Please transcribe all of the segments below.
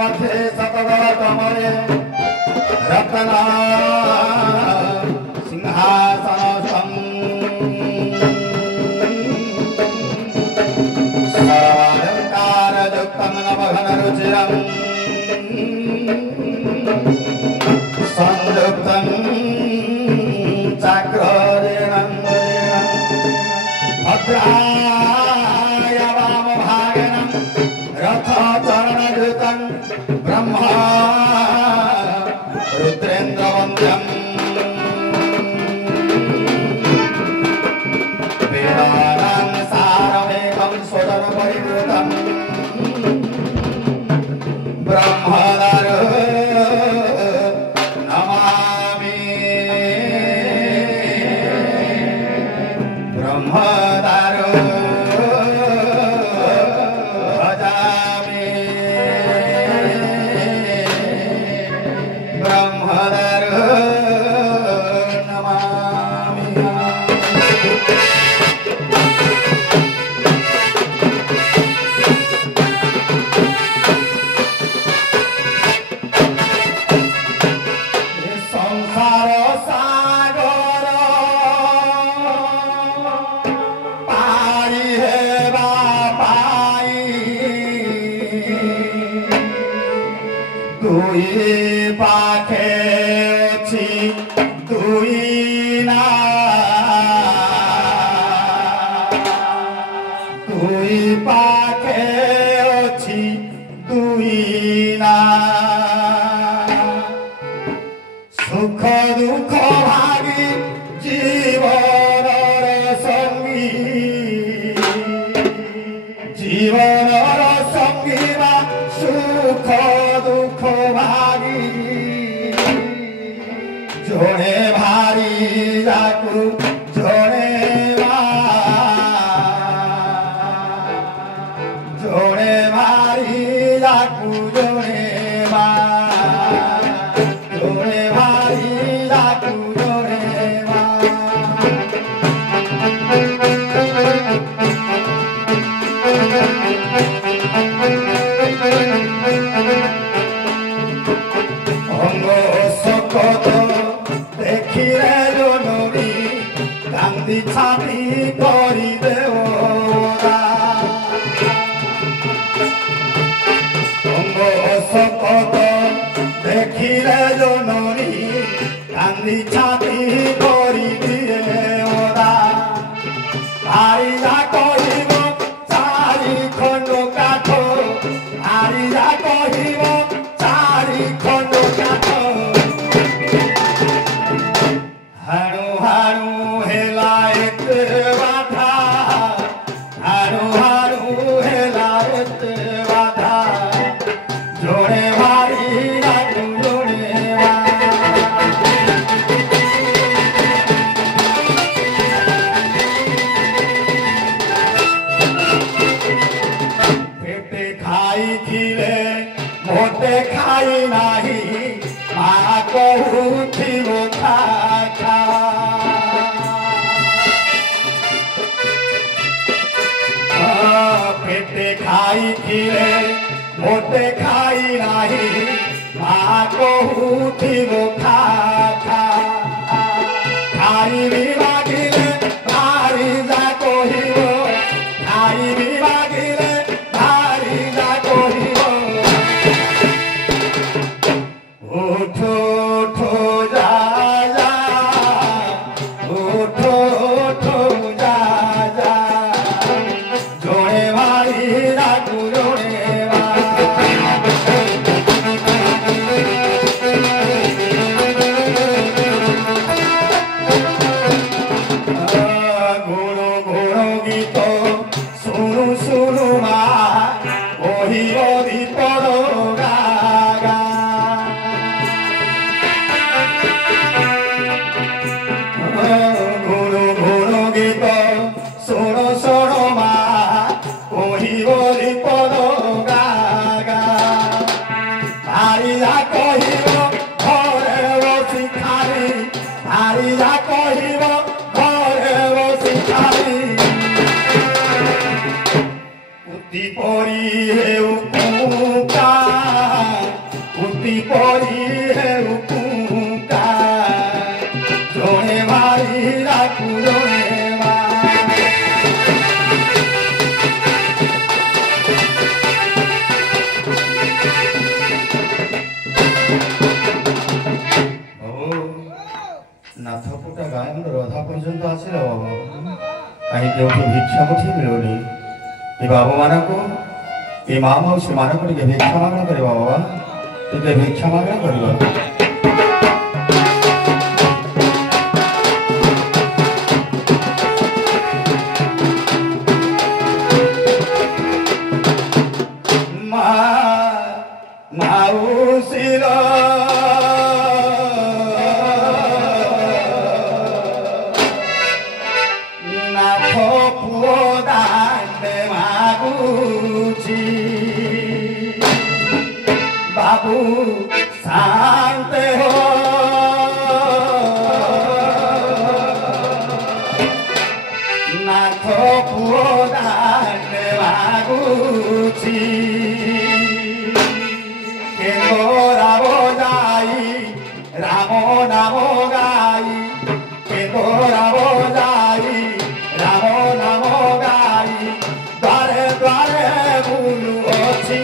मध्ये सतगल कमले रत्ना सिंहासनस्थं सर्वालंकारयुक्तं नवघनरुचिरं संयुक्तं चक्ररेणं भद्राय वामभागेन रथचरणयुतं ब्रह्मा रुद्रेन्द्रवन्द्यम् वेदानां सारमेकं स्वदनपरिवृतं ब्रह्मदरो नमामि ब्रह्मदरो भजामि ब्रह्मदरो नमामि संसार सागर पारी हेबा पाई दुई पाखे अछि दुई ना दुई पाखे अछि दुई ना सुख दुख भागी जीवन संगी जीवन संगी बा सुख दुख भागी जोड़े भारी जाकु जोड़े जोड़े भारी जाकु जोड़े जोड़े भारी जाकु जोड़े अंग सकत देखिले जननी कांदी छाती करी देवरा अंग सकत देखिले जननी कांदी छाती करी देवरा आइला कहिब चारि खंड काठ आइला कहिब चारि खंड काठ हाणु हाणु हेला एते बाधा हाणु हाणु हेला एते बाधा जोड़े भारी डाकु जोड़े पेटे खाई खिले मोटे खाई नाही माँ कहूथिबो खा खा पेटे खाई खिले मोटे खाई नाही माँ कहूथिबो खा खा खाई मागिले भारी जा कहिब खाई मागिले भारी जा कहिब उठो उठो जा जा उठो उठो जा जा जोड़े भारी डाकु जोड़े मुझे भिक्षा मुठी मिलूनी ए बाबा माना को ए माँ मौसी माना को टिके भिक्षा मागना करे बाबा टिके भिक्षा मागना करबा बाबू शांत हो नाथ पुओ दाने मागुची के राम जाई राम नाम गाई के राम जाई राम नाम गाई द्वारे द्वारे बुलु अछि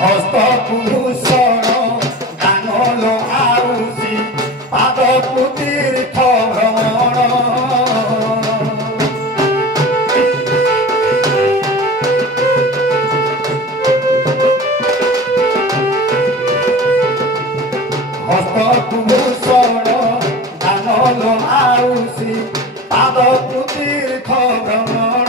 हस्त कुशल दानल आउसी पाद तीर्थ भ्रमण हस्त कुशल दानल आउसी पाद तीर्थ भ्रमण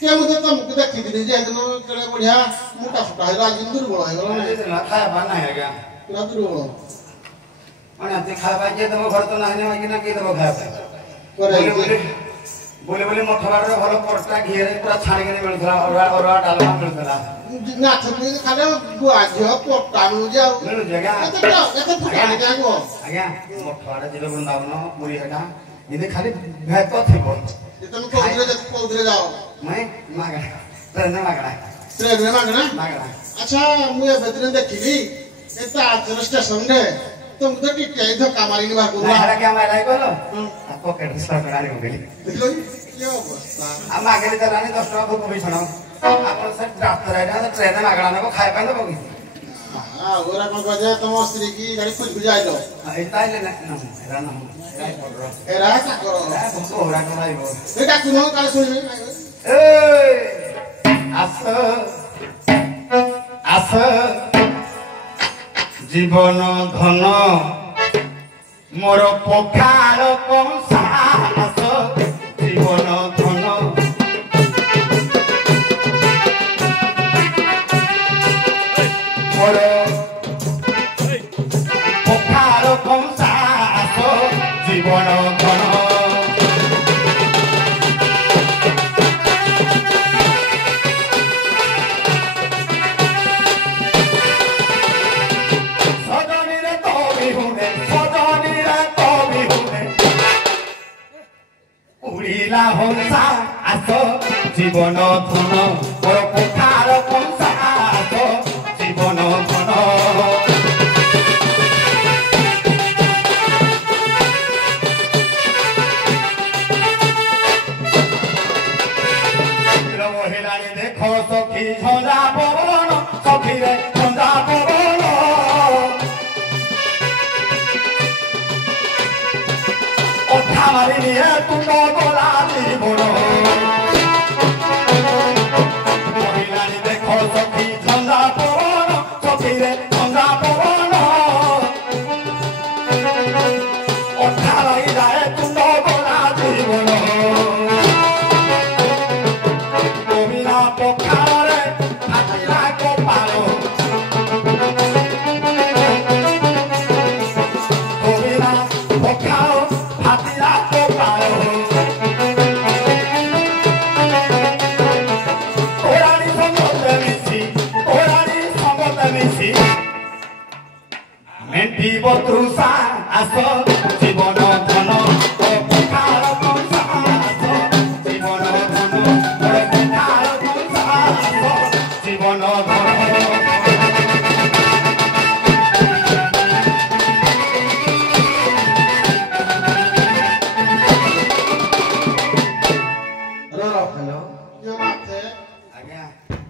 के मुझे तुमको देखी थी जे दिन केड़े बढ़िया मोटा फटा है आज दुर्बल है गला ये ना खाया बना है क्या पूरा दुर्बल अने ते खावा के तो घर तो नाही ने ना के तो खाया करे बोले बोले मठवार रे भलो परटा घेरे पूरा छाणी के मिलथला और डालमा मिलथला ना छुपी खाले गुआझ पोटा नु जा मिलु जगह एते फटा के गो आज्ञा मठवार जिले वृंदावन पुरी हेटा इदे खाली भेट तो थिबो ये तुम कोदरे जाओ मैं मागना ट्रेन मागना अच्छा मुझे बेतरे देखिली एता आचर स्टेशन रे तुम तो टिके धक्का मारी नि बार को ना क्या मारा है बोलो पॉकेट सरकारी हो गई देखलो क्या अवस्था हम आगे ले चलाने 10 टका को भी सुनाओ अपन से डॉक्टर है ना ट्रेन मागना ना को खाए पाए तो होगी हां ओरा को बजे तुम स्त्री की गाड़ी खुद बुझाई लो एता ले ना एरा ना एरा का करो हमको ओरा को भाई वो एटा कुनो काल सुनी ए आस जीवन धन मोर पखार कंसास जीवन धन मोर पखार कंसास जीवन धन हंसा आस जीवन धन मोर पखार कंसा आस जीवन धन महिलानी देख सखी झंझा पवन सखी रे झंझा पवन ओठा मारी निये तुंड गला जीवन महिलानी देख सखी झंझा पवन सखी रे झंझा पवन ओठा लगी जाए तुंड गला जीवन गोविना पखार फाटिला कपाल गोविना पखार फाटिला कपाल ओरानी संगत मिसी मेंटी बतृषा आस जीवन धन पखार कंसा आस जीवन धन पखार कंसा आस जीवन धन हेलो ये बात है आज्ञा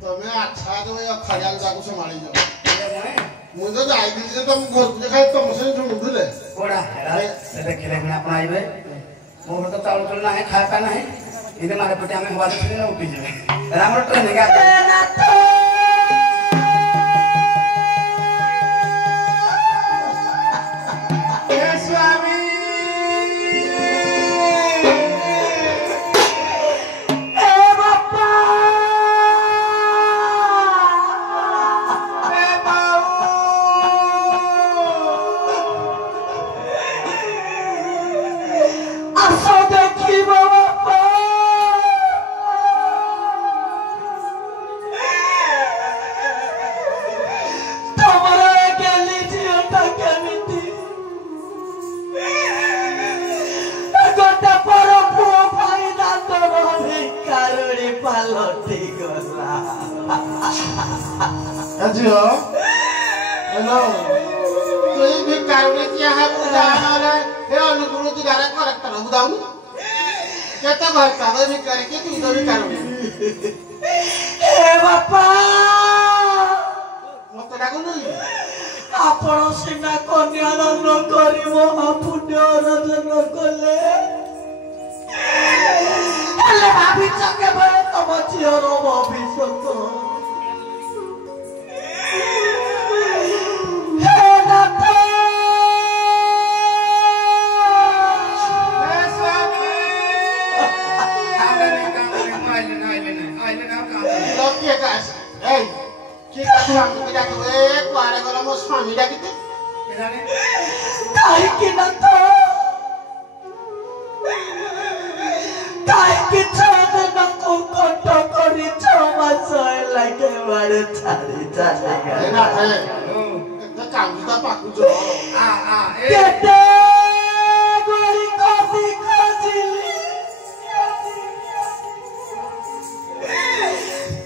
तुम्हें अच्छा जो ये खड़ियाल जाको संभाली जाओ ये मैं मुझे तो आई थी तुम घर पे खाए तुम से जो मुझे कोड़ा है से देखले बिना अपना आइबे मोर तो चावल चलना है खाए पाना है इधर मारे पटे हमें हवा से ना उठी जाए राम ट्रेन का स्वामी Adio. Hello. Tôi biết cào lên chia hai bữa ra đây. Thế ông nó cũng chỉ gara correct là không đâu. Cái ta gọi cả với cái cái gì tôi biết cào. Ê papa. Một cái đâu nữa. ଆପଣ ସିନା କନ୍ୟାଦାନ କରିବ ପୁଣ୍ୟ ଅର୍ଜନ କଲେ ହେଲେ ଭାବିଛ କେବେ ତମ ଝିଅର ଭବିଷ୍ୟତ এই কি কথা আমাকে ডাকে এ কোয়ারে গলা মো স্বামী ডাকিতে জানে কাহিকি না তো কাহিকি ছাড়ে না তো কত করি ছমাস লাগে বারে ছাড়ি চলে এ না হে তো কাউটা পাকু জো কেটে গরি কবি খজিলি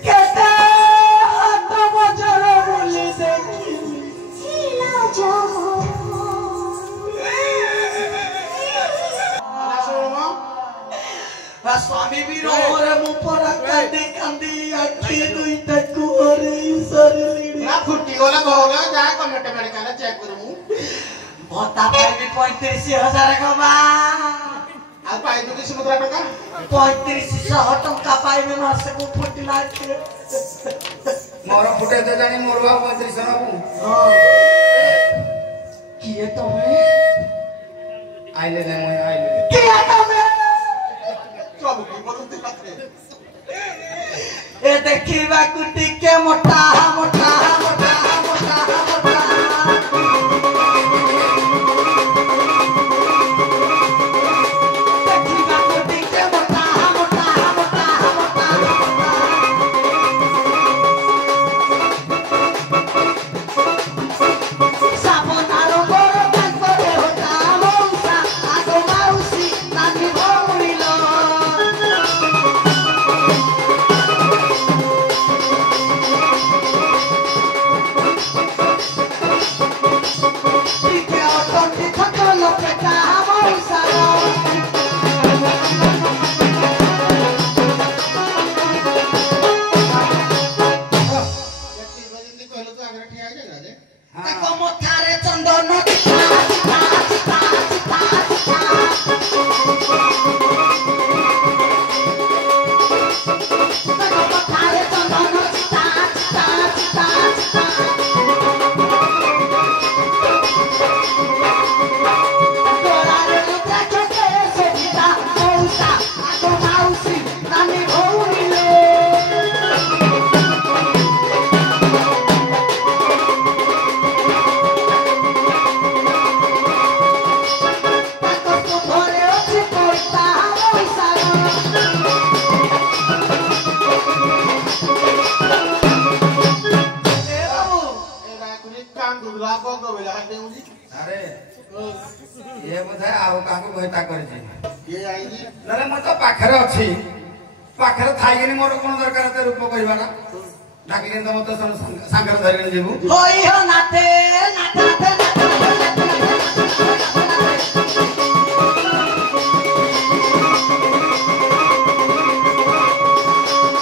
কেটে হাত বজর বলি দেখিলি ছিলা স্বামী বিরহরে মু পরা কান্দি কান্দি আখি দুইটা কুহরে সরলি না ফুটি গলা গলা যা কমেন্ট মেডিকেল চেক করমু ভত্তা পাইবি 35,000 গবা আর পাই দুকি সমুদ্র টাকা 3500 টଙ୍କା পাইবে মাসକୁ ফুটি লাগে মোর ফুটে তো জানি মোর বাবু 35 বাবু কিয়ে তুমি আইলে না মই আইলে কিয়ে তুমি সব কি বলতে পারে এ দেখিବାକୁ ଟିକେ মোটা মোটা মোটা মোটা মোটা দেখিବାକୁ ଟିକେ ମୋଟା ମୋଟା ମୋଟା ମୋଟା ସାବନାର ଗୋର ତାଙ୍କରେ ହୋତା ମଉସା ଆଗ ମାଉସୀ ନାନି ଭଉଣୀଲ ଟିକେ ଅଟନ୍ତି ଥକ ଲୋକେ କାହା ମଉସାର ଯେତି ବଜିନ୍ତି କହିଲ ତ ଆଗରେ ଠିଆ ହେଇଯାଇ ନା ଯେ ତାଙ୍କ ମଥାରେ ଚନ୍ଦନ ଚିତା ଚିତା ଚିତା ଚିତା ଚିତା ତାଙ୍କ ମଥାରେ ଚନ୍ଦନ ଚିତା ଚିତା ଚିତା ଚିତା ଗଳାରେ ରୁଦ୍ରାକ୍ଷ କେଶ ଚିତା ମଉସା ଆଗ ମାଉସୀ ନାନୀ ଭଉଣୀଲେ ତାଙ୍କ ସୁଧରେ ଅଛି ପଇସା ମଉସାର ଏ ବାବୁ ଏ ରାକୁନି କାମ ଦୁଲା ବଗ ବେলা হাতে উজি আরে এ বোধহয় ଆଉ କାହାକୁ ବହିତା କରିଛି কে আইজি ନହେଲେ ମୁଁ ତ ପାଖରେ ଅଛି ପାଖରେ ଥାଇକିନି ମୋର କଣ ଦରକାର ଏତେ ରୂପ କରିବାଟା ଡାକିକିନି ତ ମତେ ସାଙ୍ଗରେ ଧରିକିନି ଯିବୁ ହଇ ହୋ ନାତେ ନାତେ ନାତେ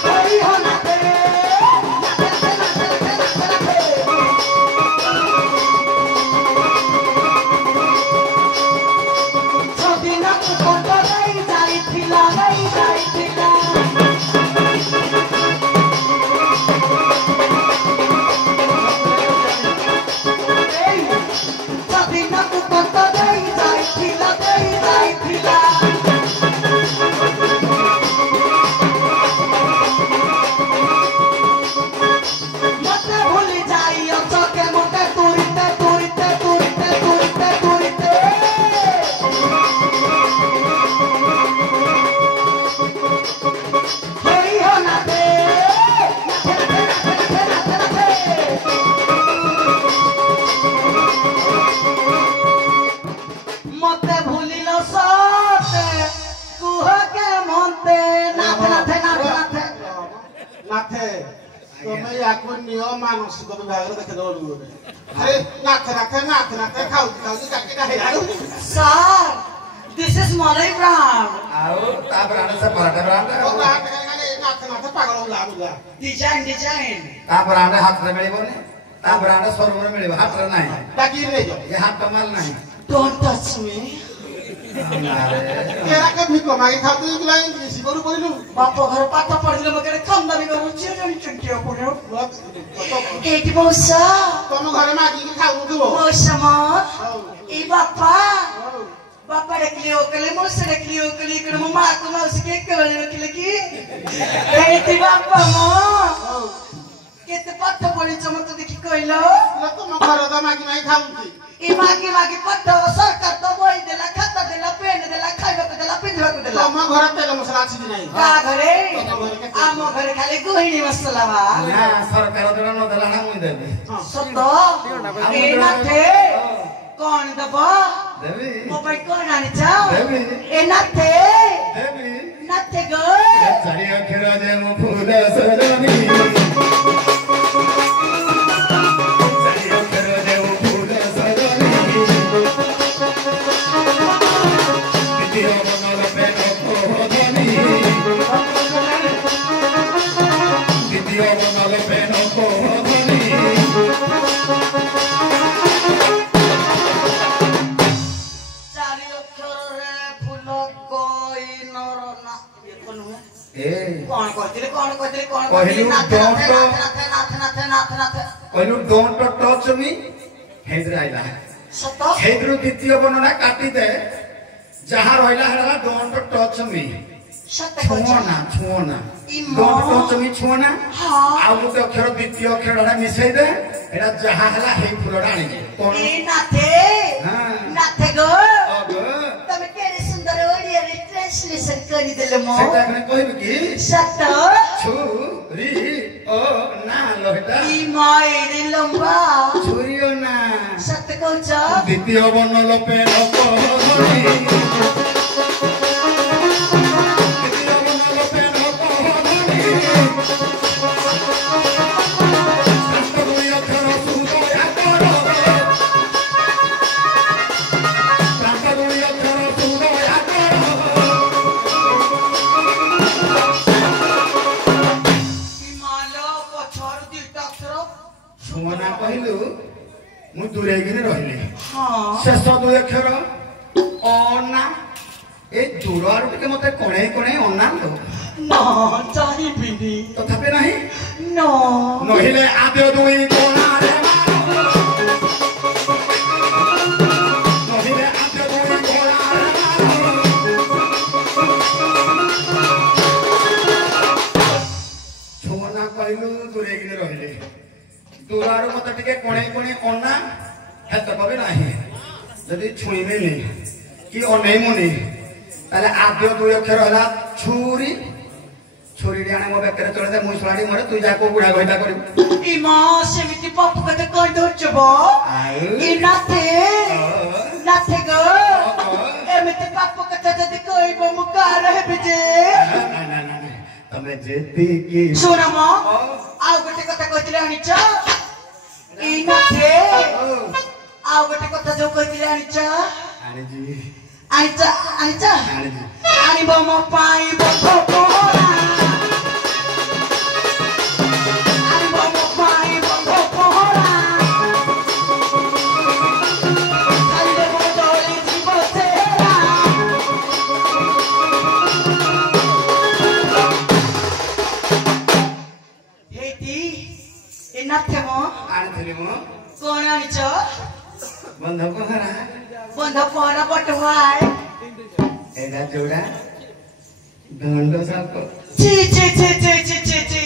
ହଇ ହୋ ନାତେ ନାତେ ନାତେ ଛଦିନକୁ କଟ ନେଇ ଯାଇଥିଲା ନେଇ ଯାଇଥିଲା ଛଦିନକୁ କଟ ନେଇ ଯାଇଥିଲା ନେଇ ଯାଇଥିଲା ମତେ ଭୁଲି ଯାଇଅଛ କେ ମତେ ତୁରିତେ ତୁରିତେ ତୁରିତେ ତୁରିତେ ତୁରିତେ ହଇ ହୋ ନାତେ ନାତେ ନାତେ ନାତେ ନାତେ ମତେ ଭୁଲିଲ ସତେ କୁହ କେ ମତେ ନାତେ ନାତେ ନାତେ ନାତେ নাথে তুমি ইয়াকু নিয় মানসিক বিভাগরে দেখে দেব আরে নাথে নাথে নাথে নাথে খাউছি খাউছি চাকিটা হেলাড়ু Sir, this is Malay brand. ଆଉ ତାପରେ ଆଣେ ସେ ପରାଟା ବ୍ରାଣ୍ଡ ও গাট খালি নাথে নাথে পাগল হলা বুঝলা Design, design. ତାପରେ ଆଣେ ହାତରେ ମିଳିବନି ତାପରେ ଆଣେ ସରୁରେ ମିଳିବ ହାତରେ ନାହିଁ ডাকি রে যাও ଏ ହାତ ମାଲ ନାହିଁ Don't touch me. এরাকে ভিকো মাগি খাওতে দিলা ইংলিশ গরু কইলু ବାପ ଘର ପାଠ ପଢିଲେ ମୋ କେତେ ଖାନଦାନୀ କରୁଛି ଜାଣିଛନ୍ତି ଆପଣ ଏଇଠି ମଉସା ତମ ଘରେ ମାଗିକି ଖାଉନଥିବ ମଉସା ମ ଏଇ ବାପା ବାପା ଡାକିଲେ ଓକଲେ ମଉସା ଡାକିଲେ ଓକଲେ ଇକಡೆ ମୋ ମାକୁ ମାଉସୀ କେ ଏକେବେଳେ ଡାକିଲେ କି ଏଇଠି ବାପା ମ କେ କହିଲ ଲୋ ତୁମ ଘର ତ ମାଗି ମାଗି ଖାଉଛି ଇ ମାଗି ମାଗି ପଠାଅ ସରକାର ତ ବହି ଦେଲା ଖାତା ଦେଲା ପେନ୍ ଦେଲା ଖାଇବାକୁ ଦେଲା ପିନ୍ଧିବାକୁ ଦେଲା ତମ ଘର ତେଲ ମସଲା ଅଛି କି ନାହିଁ କା ଘରେ ଆମ ଘରେ ଖାଲି ଗୃହିଣୀ ମସଲା ବା ନା ସରକାର ଦେଲା ନ ଦେଲା ନା ମୁଁ ଦେବି ସତ ଏ ନାଥେ କଣ ଦବ ଦେବି ମୋ ପାଇଁ କଣ ଆଣିଛ ଦେବି ଏ ନାଥେ ଦେବି ନାଥେ ଗো ଚାରି ଅକ୍ଷର ଯେ ମୁଁ ଫୁଲ ସଜନି ଚାରି ଅକ୍ଷର ଯେ ମୁଁ ଫୁଲ ସଜନି ଦ୍ୱିତୀୟ ବନର ପ୍ରେମ କୋହଧନି ଦ୍ୱିତୀୟ ବନର ପ୍ରେମ କୋହଧନି ଚାରି ଅକ୍ଷରରେ ଫୁଲ କଇ ନର ନା ଏ କଣ କହିଥିଲେ କଣ କହିଲୁ ନାଥେ don't ନାଥେ କହିଲୁ ଡୋଣ୍ଟ ଟଚ୍ ମି ହେଇଦ୍ରେ ଆଇଲା ସତ ହେଇଦ୍ରୁ ଦ୍ୱିତୀୟ ବର୍ଣ୍ଣନା କାଟିଦେ ଯାହା ରହିଲା ହେଲା ଡୋଣ୍ଟ ଟଚ୍ ମି ସତ ଛୁଅନା ଇମା। ଡୋଣ୍ଟ ଟଚ୍ ମି ଛୁଅନା ହଁ। ଆଉ ଗୋଟେ ଅକ୍ଷର ଦ୍ୱିତୀୟ ଅକ୍ଷରଟା ମିଶେଇ ଦେ ଏଟା ଯାହା ହେଲା ହେଇ ଫୁଲଟା ଆଣିजे କଣ ଏ ନାଥେ ହଁ। ନାଥେ ଗো ଅଗ ତମେ କେଡେ ସୁନ୍ଦର ଓଡିଆରେ ଟ୍ରାନ୍ସଲେସନ କରିଦେଲେ ମୋ ସେଟା ଏখানে କହିବି କି ସତ ଛୁରୀ ଓ ନା ଲହେଟା ଇ ମାଇରେ ଲମ୍ବା ଛୁରୀ ଓ ନା ସତ କହୁଛ ଦ୍ୱିତୀୟ ବର୍ଣ୍ଣ ଲୋପେ ଲୋପ ଧରି ଦ୍ୱିତୀୟ ବର୍ଣ୍ଣ ଲୋପେ ଲୋପ ଧରି ସାତ ଦୁଇ ଅକ୍ଷର ସୁଦୟା କର ସାତ ଦୁଇ ଅକ୍ଷର ସୁଦୟା କର ହିମାଲ ପଛର ଦିଟା ଅକ୍ଷର ଛୁମନା କହିଲୁ ମୁଁ ଦୂରେଇକିନି ରହିଲି ହଁ ଶେଷ ଦୁଇ ଅକ୍ଷର ଅନା ଏ ଦୂର ଆଡୁ ଟିକେ ମତେ କଣେଇ କଣେଇ ଅନାନ୍ତୁ ନା ଚାହିଁବିନି ତଥାପି ନାହିଁ ନା ନହିଲେ ଆଦ୍ୟ ଦୁଇ କୋଣାରେ ମାର ନହିଲେ ଆଦ୍ୟ ଦୁଇ କୋଣାରେ ମାର ଛୁମନା କହିଲୁ ଦୂରେଇକିନି ରହିଲି ଦୂର ଆଡୁ ମତେ ଟିକେ କଣେଇ କଣେଇ ଅନା ହେତ କବି ନାହିଁ ଯଦି ଛୁଇଁବିନି କି ଅନେଇମୁନି ତାହେଲେ ଆଦ୍ୟ ଦୁଇ ଅକ୍ଷର ହେଲା ଛୁରୀ ଛୁରୀଟି ଆଣି ମୋ ବେକରେ ଚଳେଇ ମୁଁ ଶୁଣାଣି ମରେ ତୁଇ ଯାକୁ ବୁଢା ଗହିତା କରିବୁ ଇ ମା ସେମିତି ପାପ କଥା କହି ଧରୁଛ ବ ଇ ନାଥେ ନାଥେ ଗো ଏମିତି ପାପ କଥା ଯଦି କହିବ ମୁଁ କାହାର ହେବି ଯେ ତମେ ଯେତିକି ଶୁଣ ମ ଆଉ ଗୋଟେ କଥା କହିଥିଲେ ଆଣିଛ ଇ ନାଥେ ଆଉ ଗୋଟେ କଥା ଯୋଉ କହିଥିଲେ ଆଣିଛ ଆଣିଛି ଆଣିଛ ଆଣିଛ ଆଣିଛି ଆଣିବ ମୋ ପାଇଁ ବନ୍ଧ ପହରା ଆଣିବ ମୋ ପାଇଁ ବନ୍ଧ ପହରା ଖାଇଲେ ମୋ ଦଳି ଯିବ ସେରା ହେଇଟି ଏ ନାଥେ ମ ଆଣିଥିଲି ମୁଁ କଣ ଆଣିଛ ବନ୍ଧ ପହରା ବନ୍ଧ ପହରା ବଟୁଆଏ ଏଇଟା ଯୋଉଟା ଦଣ୍ଡ ସାପ ছি ছি ছি ছি ছি ছি ছি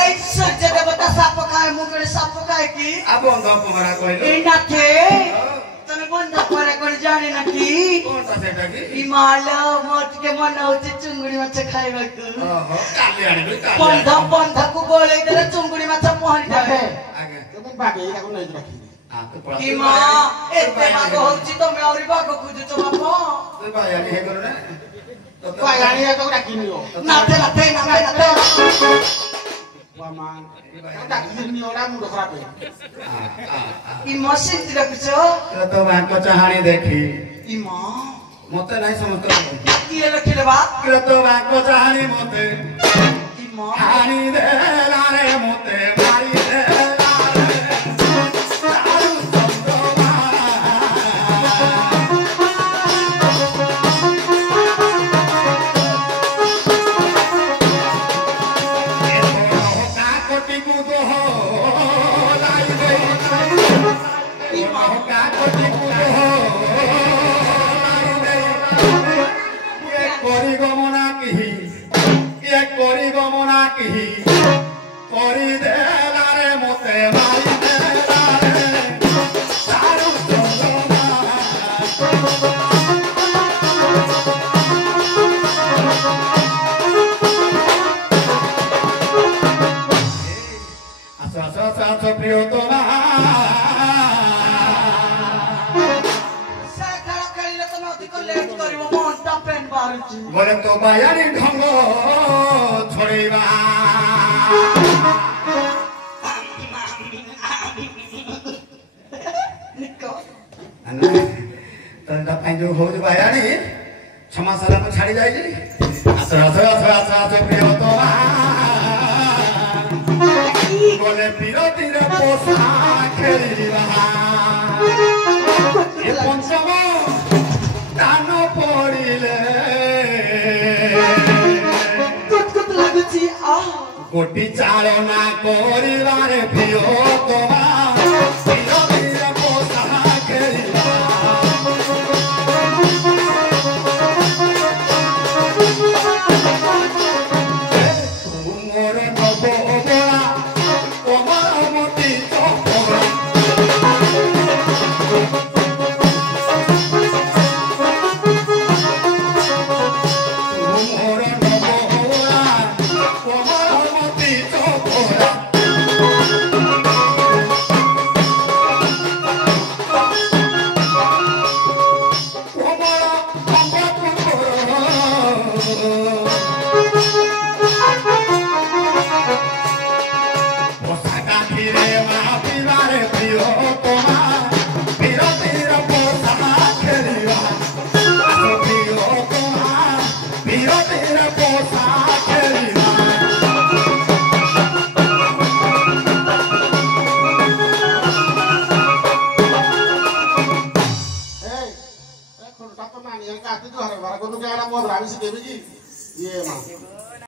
এই সূর্য দেবতা সাপ খায় মুখে সাপ খায় কি ଆଉ ବନ୍ଧ ପହରା କହିଲୁ এই নাথে তুমি বন্ধ করে করে জানি নাকি କଣଟା ସେଇଟା କି হিমাল মোর টিকে মনে হচ্ছে চুঙ্গুড়ি মাছ খাইবাকু ଓହୋ କାଲି ଆଣିବି କାଲି বন্ধ বন্ধকু বলেই দেলে চুঙ্গুড়ি মাছ পহরি যাবে ଆଜ୍ଞା ତମେ ବାଗେଇ ତାକୁ ନେଇକି ରଖିବି ତୁ ପଳା হিমা এতে বাগ হচ্ছে তুমি আউরি বাগ খুঁজুছ বাপ ତୁ ବାୟାଣୀ ହେଇଗଲୁ ନା ତତେ ବାଗାଣି ତାକୁ ଡାକି ନିଅ নাথে নাথে নাথে নাথে ମାମା ଡାକି ନିଅ ଓରା ମୁଣ୍ଡ ଖରାପ ହେଇ হিমা সিদ্ধি রাখুছ ତ ମାଙ୍କ ଚାହାଣି ଦେଖି হিমା ମତେ ନାହିଁ ସମସ୍ତ কি লেখিলে বা ତ ମାଙ୍କ ଚାହାଣି ମତେ হিমা ହାଣି ଦେଲା ରେ ମତେ ମାରି ଦେଲା ରେ ଚାରୁ ଚନ୍ଦ୍ରମା ଏ କାକଟିକୁ ଦୋହଲାଇ ଦେଇ କାକଟିକୁ ଦୋହଲାଇ ଦେଇ ଏ କରିବ ମନା କେହି ଏ କରିବ ମନା କେହି କରିଦେଲା ରେ ମତେ ମାରି ଦେଲା আছো আছো প্রিয় তোমার সে খেলা খেলিলে তুমি অধিক লেট করিব মনটা পেন বাড়ুছি বলে তো বায়ারি ঢঙ্গ ছড়েଇବା तंदा जो हो बायानी क्षमा सलाम छाड़ी जाएगी आसो आसो आसो आसो आसो प्रिय तो बोले बिरती रे पोसा खेली बहा ये पंचम दान पड़िले कुछ कुछ लागुची आ गोटी चालना करिबारे प्रिय तो